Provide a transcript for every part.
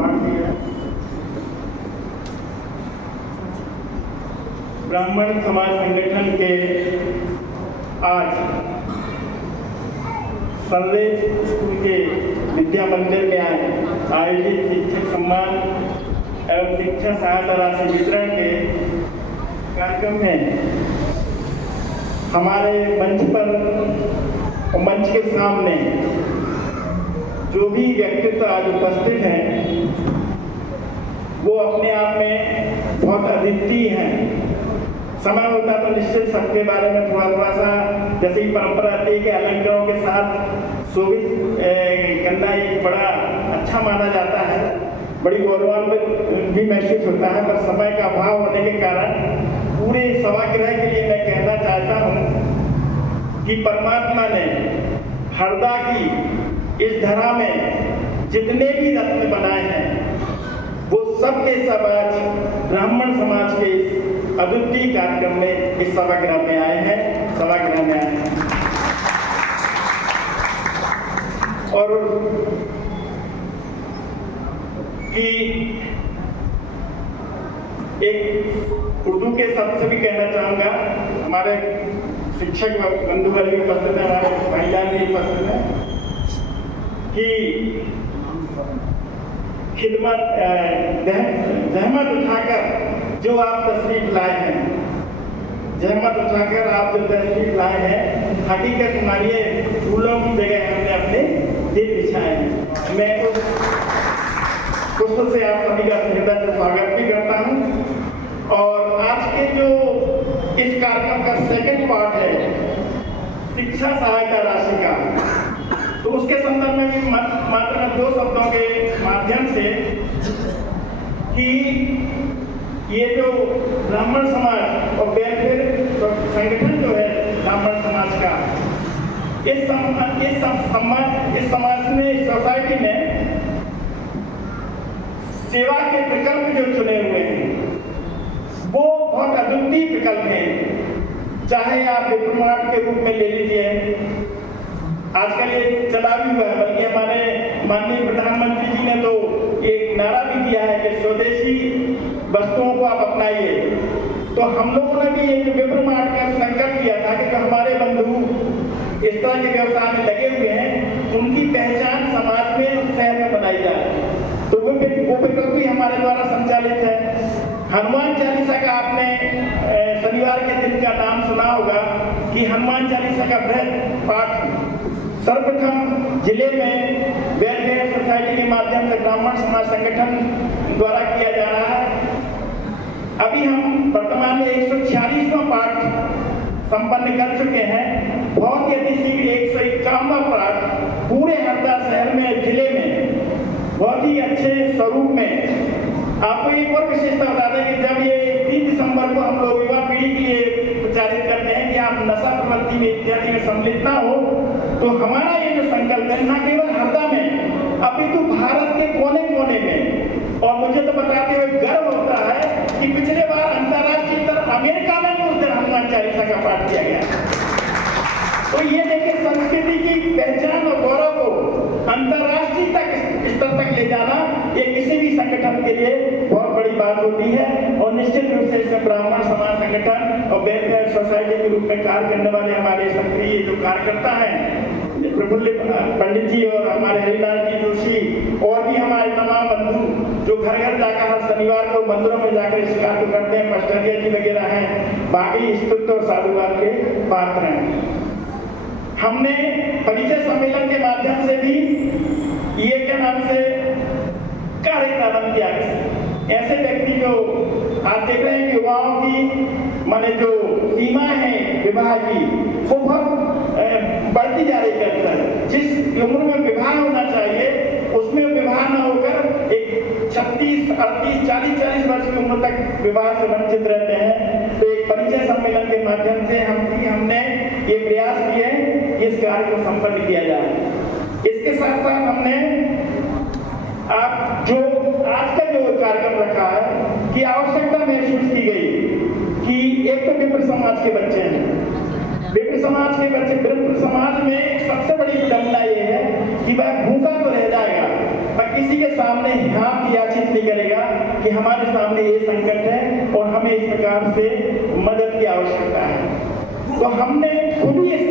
बांट दिया। ब्राह्मण समाज संगठन के आज संदेश स्कूल के विद्या मंदिर में आयोजित शिक्षक सम्मान एवं शिक्षा सहायता राशि वितरण के कार्यक्रम में हमारे मंच पर और मंच के सामने जो भी व्यक्तित्व आज उपस्थित हैं वो अपने आप में बहुत अद्वितीय हैं। समय होता तो निश्चित सबके बारे में थोड़ा सा जैसे ही परंपरा आती है कि अलंकारों के साथ शोभित करना एक बड़ा अच्छा माना जाता है, बड़ी गौरवान्वित भी महसूस होता है। पर समय का अभाव होने के कारण पूरे सभागृह के लिए मैं कहना चाहता हूँ कि परमात्मा ने हरदा की इस धरा में जितने भी रत्न बनाए हैं वो सब के सब आज ब्राह्मण समाज के इस अद्वितीय कार्यक्रम में इस सभागृह में आए हैं। और कि एक उर्दू के शब्द से भी कहना चाहूँगा, हमारे शिक्षक बंधुगण भी उपस्थित है, हमारे भाईजान भी उपस्थित है कि खिदमत जहमत उठाकर जो आप तशरीफ लाए हैं, जहमत उठाकर आप जो तशरीफ लाए हैं, हकीकत मानिए फूलों की जगह हमने अपने दिल बिछाए हैं। मैं कुछ से आप सभी का हृदय से स्वागत भी करता हूँ। और आज के जो इस कार्यक्रम का सेकंड पार्ट है शिक्षा सहायता राशि का, तो उसके संदर्भ में भी मात्र दो शब्दों के माध्यम से कि ये जो ब्राह्मण समाज और वेलफेयर संगठन जो है ब्राह्मण समाज का, इस समाज में, इस सोसाइटी में सेवा के विकल्प जो चुने हुए हैं वो बहुत अद्वितीय विकल्प हैं। चाहे आप डिप्लोमेट के रूप में ले लीजिए, आजकल ये चला भी हुआ है, बल्कि हमारे माननीय प्रधानमंत्री जी ने तो एक नारा भी दिया है कि स्वदेशी वस्तुओं को आप अपनाइए। तो हम लोगों ने भी एक डिप्लोमेट का संकल्प किया था कि जो हमारे बंधु इस तरह के व्यवसाय में लगे हुए हैं उनकी पहचान समाज में, शहर में बनाई जाए। तो वो विकल्प भी हमारे द्वारा संचालित है। हनुमान चालीसा का आपने शनिवार के दिन का नाम सुना होगा कि हनुमान चालीसा का बृहद पाठ सर्वप्रथम जिले में वेलफेयर सोसाइटी के माध्यम से ब्राह्मण समाज संगठन द्वारा किया जा रहा है। अभी हम वर्तमान में 146वां पाठ संपन्न कर चुके हैं। बहुत ही अति शीघ्र 151वां पाठ पूरे हरदा शहर में, जिले में बहुत ही अच्छे स्वरूप में। आपको एक और विशेषता बता दें कि जब ये 3 दिसंबर को हम लोग युवा पीढ़ी के लिए प्रचारित करते हैं कि आप नशा प्रवृत्ति में इत्यादि में सम्मिलित ना हो, तो हमारा ये जो संकल्प है न केवल हरदा में अपितु भारत के कोने कोने में। और मुझे तो बताते हुए गर्व होता है कि पिछले बार अंतर्राष्ट्रीय स्तर अमेरिका में उस दिन हनुमान चालीसा का पाठ किया गया। तो ये देखिए संस्कृति की पहचान और गौरव को अंतर्राष्ट्रीय स्तर तक ले जाना ये किसी भी संगठन के लिए बहुत बड़ी बात होती है। और निश्चित रूप से इसमें ब्राह्मण समाज संगठन और वेलफेयर सोसाइटी के रूप में कार्य करने वाले हमारे सक्रिय जो कार्यकर्ता हैं, प्रफुल्ल पंडित जी और हमारे हरिलाल जी जोशी और भी हमारे तमाम बंधु जो घर घर जाकर हर शनिवार को मंदिरों में जाकर इस कार्य को करते हैं, पष्टरिया जी वगैरह हैं, बाकी स्तुति और साधुवाद के पात्र हैं। हमने परिचय सम्मेलन के माध्यम से भी ये क्या नाम से कार्य प्रारंभ किया। ऐसे व्यक्ति जो आप देख रहे हैं कि युवाओं की माने जो सीमा है विवाह की वो बहुत बढ़ती जा रही है। जिस उम्र में विवाह होना चाहिए उसमें विवाह न होकर एक 36, 38, 40 वर्ष की उम्र तक विवाह से वंचित रहते हैं। तो एक परिचय सम्मेलन के माध्यम से हमने ये प्रयास किए कि इस कार्य को संपन्न किया जाए। इसके साथ साथ हमने आप जो आज का जो कार्यक्रम रखा है कि आवश्यकता महसूस की गई कि एक तो विप्र समाज के बच्चे हैं, विप्र समाज के बच्चे, विप्र समाज में सबसे बड़ी विडंबना ये है कि वह भूखा तो रह जाएगा पर किसी के सामने हाथ कि हमारे सामने ये संकट है और हमें इस प्रकार से मदद की आवश्यकता है। तो हमने खुद ही इस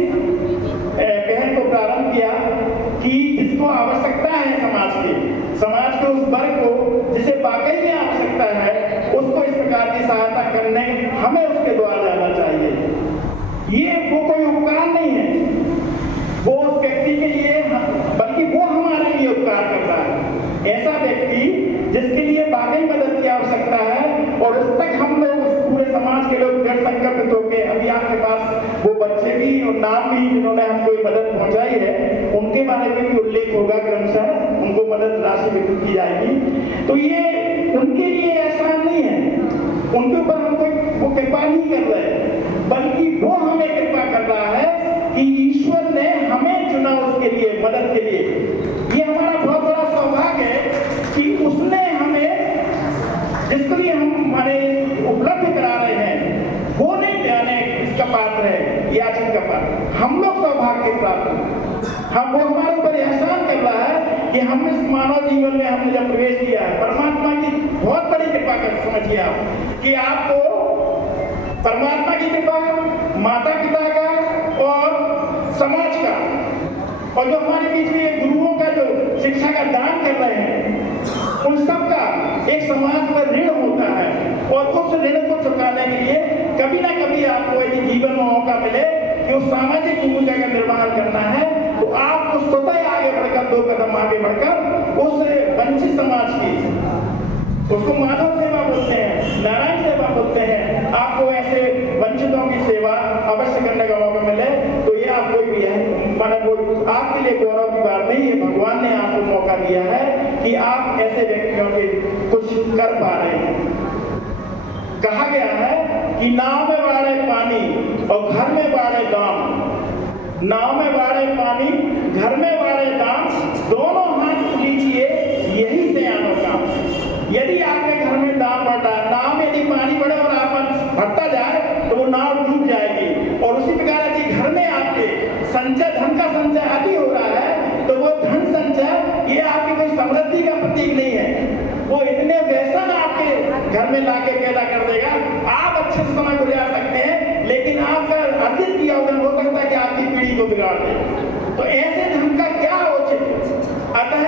पहल को प्रारंभ किया कि जिसको आवश्यकता है समाज के उस वर्ग को जिसे वाकई में आवश्यकता है, उसको इस प्रकार की सहायता करने हमें उसके द्वारा जाना चाहिए। ये वो कोई उपकार नहीं है, वो उस व्यक्ति के लिए, बल्कि वो हमारे लिए उपकार कर रहा है। ऐसा व्यक्ति जिसके लिए वाकई मदद की आवश्यकता है और उस तक हम लोग, पूरे समाज के लोग दृढ़ संकल्पित होकर, अभी आपके पास वो बच्चे भी और नाम भी जिन्होंने हमको ये मदद पहुंचाई है, उनके बारे में भी उल्लेख होगा क्रमशः, उनको मदद राशि वितरित की जाएगी। तो ये उनके लिए आसान नहीं है, उनके ऊपर हम कोई वो कृपा नहीं कर रहे, बल्कि वो हमें कृपा कर रहा है कि ईश्वर ने हमें चुना उसके लिए, मदद के लिए। ये हमारा बहुत बड़ा सौभाग्य है कि उसने हमें, जिसके लिए हम हमारे उपलब्ध करा रहे हैं, वो नहीं जाने इसका पात्र है, याचन का पात्र, हम लोग सौभाग्य प्राप्त हैं। हम, वो हमारे ऊपर एहसान कर रहा है कि हम इस मानव जीवन में हमने जब प्रवेश किया है, परमात्मा की बहुत बड़ी कृपा कर समझिए आप, कि आपको परमात्मा की कृपा, माता पिता का और समाज का, और जो हमारे बीच में गुरुओं का जो शिक्षा का दान कर रहे हैं, उन सब का एक समाज पर ऋण होता है। और उस ऋण को चुकाने के लिए कभी ना कभी आपको यदि जीवन में मौका मिले कि उस सामाजिक भूमिका का निर्वहन करना है, तो आपको स्वतः आगे बढ़कर, 2 कदम आगे बढ़कर उस वंचित समाज की, उसको मानव सेवा बोलते हैं, नारायण सेवा बोलते हैं, आपको ऐसे वंचितों की सेवा अवश्य करने का मौका मिले, तो ये आपको भी है, मतलब आपके लिए गौरव की बात नहीं है, भगवान ने आपको मौका दिया है कि आप ऐसे व्यक्तियों के कुछ कर पा रहे हैं। कहा गया है कि नाव में बाढ़े पानी और घर में बाढ़े दाम, नाव में बाढ़े पानी, घर में बाढ़े दाम, दोनों हाथ लीजिए, यही सियानों काम। यदि आपके घर में दाम बढ़ा, नाव में यदि पानी बढ़े और आप भरता जाए तो वो नाव डूब जाएगी। और उसी प्रकार यदि घर में आपके संचय, धन का संचय अति हो रहा है, तो वो धन संचय ये आपकी कोई समृद्धि का प्रतीक नहीं है, वो इतने व्यसन आपके घर में लाके पैदा कर देगा। आप अच्छे समय गुजार सकते हैं, लेकिन आपका अर्जित किया हुआ हो सकता है कि आपकी पीढ़ी को बिगाड़ दे। तो ऐसे धन का क्या औचित्य? अतः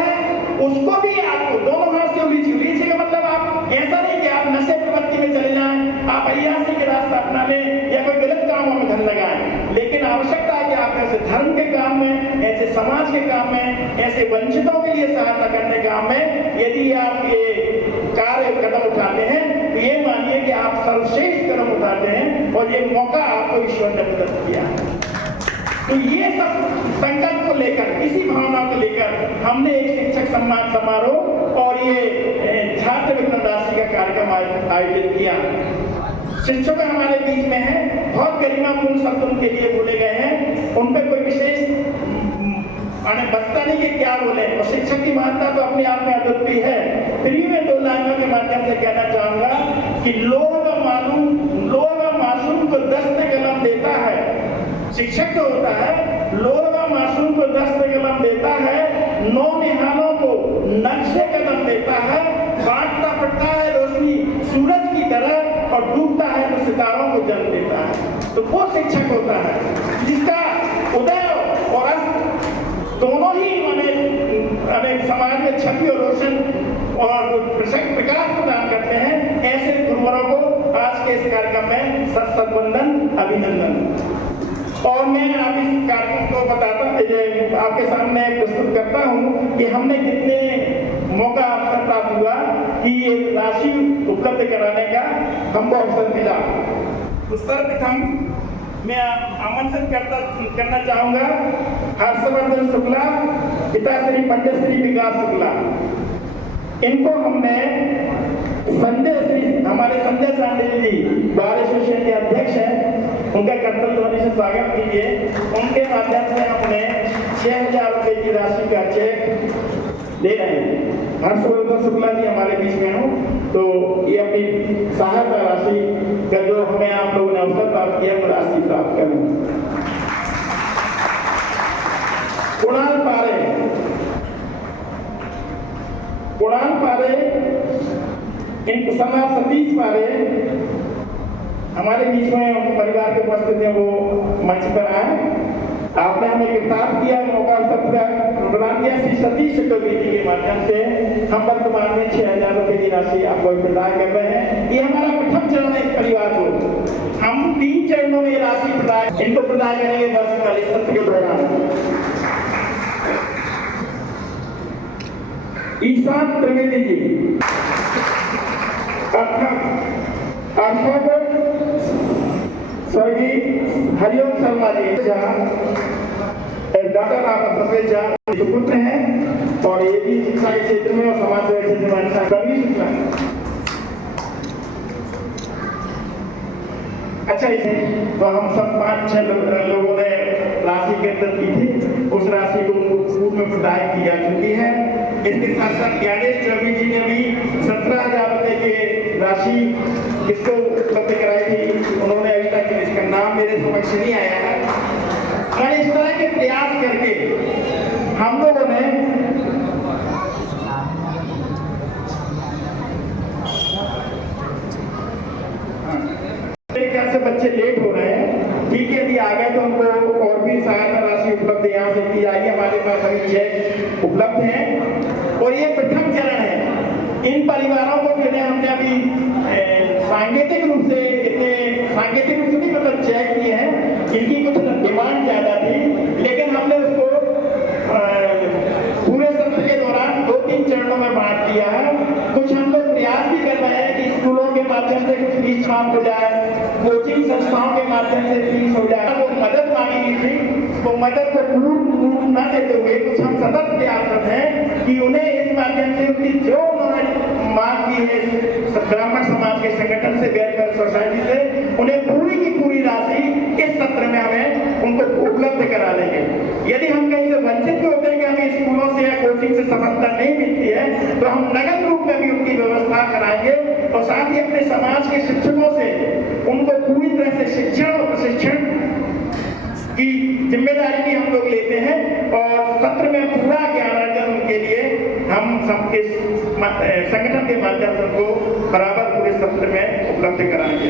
उसको भी आपको दोनों हाथ से लीजिए का मतलब आप ऐसा नहीं कि आप नशे प्रवृत्ति में चले जाएं, आप अय्यासी के रास्ता अपना लें या कोई गलत कामों में धन लगाएं, लेकिन आवश्यकता है कि आप ऐसे धर्म के काम में, ऐसे समाज के काम में, ऐसे वंचितों के लिए सहायता करने के काम में यदि आप ये कार्य कदम उठाते हैं, तो ये मानिए कि आप सर्वश्रेष्ठ कदम उठाते हैं और ये मौका आपको ईश्वर ने प्रदत्त किया है। तो ये सब संकल्प को लेकर, इसी भावना को लेकर हमने एक शिक्षक सम्मान समारोह और ये छात्र वितरण राशि का कार्यक्रम आयोजित किया। शिक्षक हमारे बीच में है, बहुत गरिमापूर्ण शब्द उनके लिए बोले गए हैं, उन पर कोई विशेष बचता नहीं कि क्या बोले। और शिक्षक की महत्ता तो अपने आप में अद्वितीय है। फिर भी मैं 2 लाइनों के माध्यम से कहना चाहूंगा कि लोग मासूम को दस्त कलम देता है। शिक्षक जो होता है, लोग मासूम को दस्त कलम देता है, नौनिहालों को नक्शे कदम देता है, बांटता फिरता है रोशनी सूरज की तरह और डूबता है तो सितारों को जन्म देता है। तो वो शिक्षक होता है जिसका उदय और अस्त दोनों ही हमें समाज में छवि और रोशन और प्रकाश प्रदान करते हैं। ऐसे गुरुवरों को आज के इस कार्यक्रम में सत वंदन, अभिनंदन। और मैं आप इस कार्यक्रम को आपके सामने प्रस्तुत करता हूँ कि हमने कितने मौका अवसर प्राप्त हुआ कि ये राशि उपलब्ध कराने का हमको अवसर मिला। तो सर्वप्रथम मैं आमंत्रित करना चाहूंगा हर्षवर्धन शुक्ला, पिताश्री पंडित श्री विकास शुक्ला। इनको हमने हमारे संजय सांडेल जी बार एसोसिएशन के अध्यक्ष हैं, उनका कर्तव्य ध्वनि से स्वागत कीजिए। उनके माध्यम से हमने 6000 रुपए की राशि का चेक दे रहे हैं। हर्षवर्धन शुक्ला जी हमारे बीच में हो, तो ये अपनी सहायता राशि का जो हमें आप लोगों ने अवसर प्राप्त किया, वो राशि प्राप्त करें। कुणाल पारे इन कुशलनाथ सतीश पारे हमारे बीच में परिवार के उपस्थित हैं, वो मंच पर आए। आपने हमें गिरफ्तार किया, मौका प्रदान किया श्री सतीश चतुर्वेदी के माध्यम से हम वर्तमान में 6,000 रुपए की राशि आपको प्रदान कर रहे हैं। ये हमारा प्रथम चरण है इस परिवार को। हम 3 चरणों में राशि प्रदान इनको प्रदान करेंगे वर्ष वाले सत्र के दौरान। ईशान त्रिवेदी जी, स्वर्गीय हरिओम शर्मा जी, डॉक्टर राम झा पुत्र हैं और ये भी शिक्षा के क्षेत्र में और समाज सेवा के क्षेत्र में अच्छा इसे तो हम सब 5-6 लोगों ने राशि एकत्रित की थी। उस राशि को पूर्व में प्रदान की जा चुकी है। इसके साथ साथ ज्ञानेश चौबी जी ने भी 17,000 रुपए की राशि किसको उपलब्ध कराई थी, उन्होंने अभी तक इसका नाम मेरे समक्ष नहीं आया है। और इस तरह के प्रयास करके हम लोगों ने से बच्चे लेट हो रहे हैं, ठीक है, यदि आ गए तो उनको और भी सहायता राशि उपलब्ध यहाँ से की जाएगी। हमारे पास अभी चेक उपलब्ध हैं और ये प्रथम चरण है। इन परिवारों को जो है हमने अभी सांकेतिक रूप से नहीं मतलब चेक किए हैं। इनकी कुछ डिमांड ज्यादा थी, लेकिन हमने उसको पूरे सत्र के दौरान 2-3 चरणों में बांट दिया है। कुछ हम लोग प्रयास भी कर रहे हैं कि स्कूलों के माध्यम से कुछ फीस माफ हो जाए, कोचिंग संस्थाओं के माध्यम से फीस हो जाए। वो मदद मांगी थी, वो मदद को पूर्ण रूप न देते हुए कुछ हम सतत प्रयासरत हैं कि उन्हें इस माध्यम से उनकी जो उन्होंने मांग की है ब्राह्मण समाज के संगठन से, वेलफेयर सोसाइटी से, उन्हें पूरी की पूरी राशि इस सत्र में हमें उनको उपलब्ध करा देंगे। यदि हम कहीं से वंचित होते हैं कि हमें स्कूलों से या कोचिंग से सफलता नहीं मिलती है, तो हम नगद रूप में भी उनकी व्यवस्था कराएंगे और साथ ही अपने समाज के शिक्षकों से उनको पूरी तरह से शिक्षण और प्रशिक्षण की जिम्मेदारी भी हम लोग लेते हैं और सत्र में पूरा ज्ञान अर्जन उनके लिए हम सबके संगठन के माध्यम से उनको बराबर पूरे सत्र में उपलब्ध कराएंगे।